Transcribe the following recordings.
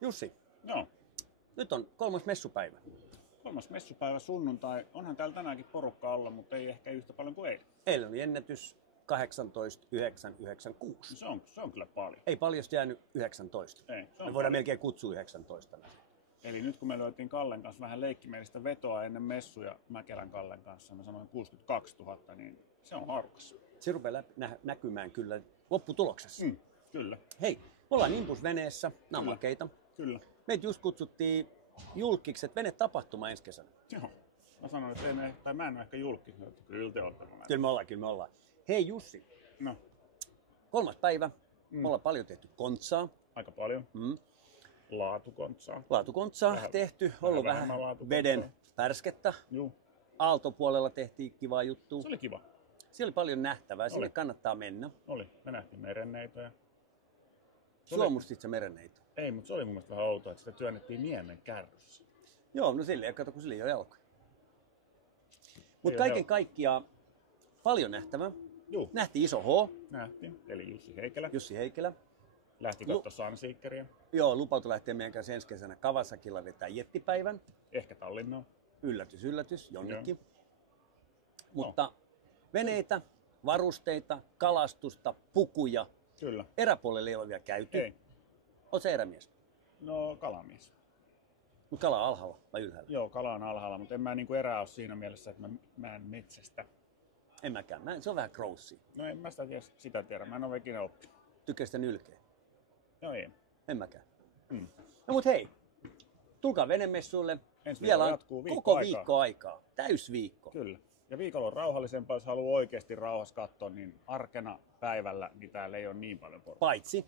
Jussi, Joo. nyt on 3. messupäivä. 3. messupäivä sunnuntai. Onhan täällä tänäänkin porukka alla, mutta ei ehkä yhtä paljon kuin eilen. Eilen oli ennätys 18,996. Se on kyllä paljon. Ei paljosta jäänyt 19. Ei, se on Me voidaan paljon. melkein kutsua 19. Eli nyt kun me löytiin Kallen kanssa vähän leikkimielistä vetoa ennen messuja Mäkelän Kallen kanssa, mä sanoin 62 000, niin se on haarukas. Se rupeaa näkymään kyllä lopputuloksessa. Kyllä, Hei, me ollaan Nimbus-veneessä, namakeita. kyllä. Meitä just kutsuttiin julkikset venetapahtuma ensi kesänä. Joo. Mä sanoin, että mä en ole ehkä julkis, että kyllä te olette. Kyllä me ollaan. Hei Jussi, No, 3. päivä. Me ollaan paljon tehty kontsaa. aika paljon. Laatukontsaa. Laatukontsaa Vähän- tehty, vähän ollut vähemmän vähän laatukontsaa. veden pärskettä. Juu, Aaltopuolella tehtiin kivaa juttua. se oli kiva. Siellä oli paljon nähtävää, sinne Oli. kannattaa mennä. Oli. Me nähtiin merenneitoja. Suomustit sä merenneito? Ei, mutta se oli mun mielestä vähän outoa, että sitä työnnettiin niemen kärryssä. Joo, no silleen, kato kun sillä ei ole jalkoja. Mutta ole kaiken helppo. kaikkiaan paljon nähtävää. Juu, Nähtiin iso H, nähtiin. Eli Jussi Heikelä. Jussi Heikelä. Lähti katsoa Sunseekeria. Joo, lupautui lähteä meidän kanssa ensi kesänä Kawasakilla vetää jettipäivän. Ehkä Tallinnaan. Yllätys, yllätys, jonnekin. Mutta veneitä, varusteita, kalastusta, pukuja. Kyllä. Eräpuolelle ei ole vielä käyty. Ei. Oot sä erämies? No, kalamies. Mutta kala on alhaalla vai ylhäällä? Joo, kala on alhaalla, mutta en mä niinku erää ole siinä mielessä, että mä en metsästä. En mäkään. Se on vähän croussia. No en mä sitä tiedä. Mä en ole ikinä oppinut. Tykkää sitä nylkeä. No ei. En mäkään. Mm. No mut hei, tulkaa venemessuille. Ensi Vielä viikolla on jatkuu viikko koko aikaa. viikko aikaa. Täysviikko. Kyllä. Ja viikolla on rauhallisempaa, jos haluaa oikeasti rauhassa katsoa, niin arkena päivällä niin täällä ei ole niin paljon porukkaa. Paitsi,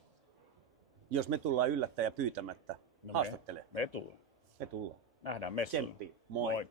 jos me tullaan yllättäen ja pyytämättä, haastattelee. Me tullaan. Me tullaan. Nähdään messuilla. Tsemppi. Moi. Moi.